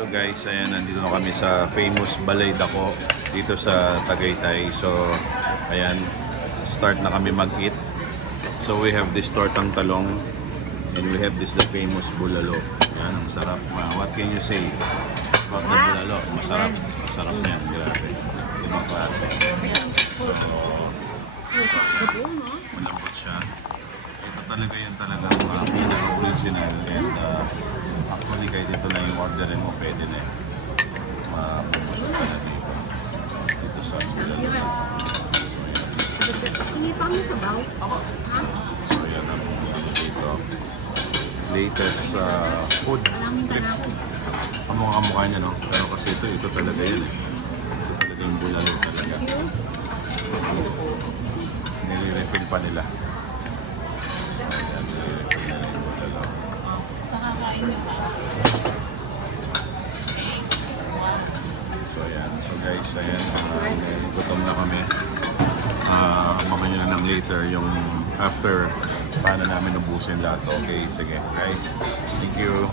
So guys, ayan, nandito na kami sa famous Balay Dako dito sa Tagaytay. So, ayan, start na kami mag-eat. So we have this tortang talong and we have this the famous bulalo. Ayan, ang sarap. What can you say about the bulalo? Masarap. Masarap yan. Grabe. Ibang klase. So, malambot siya. Ito talaga yung talagang pinaka-original and actually kahit dito na yung orderin mo, pwede na yun. Mapupusok ka na dito. Dito sa bulalo. Hindi pa mo sabaw. So yan ang dito. Latest food trip. Kamukha niya, no? Pero kasi ito talaga yan eh. Ito talaga yung bulalo talaga. Nilirefill pa nila. So yan, nilirefill na yung bulalo. So yan. So guys, ayan. Gutom na kami. Abangan nyo na lang later yung after paano namin ubusin lahat. Okay, sige guys. Thank you.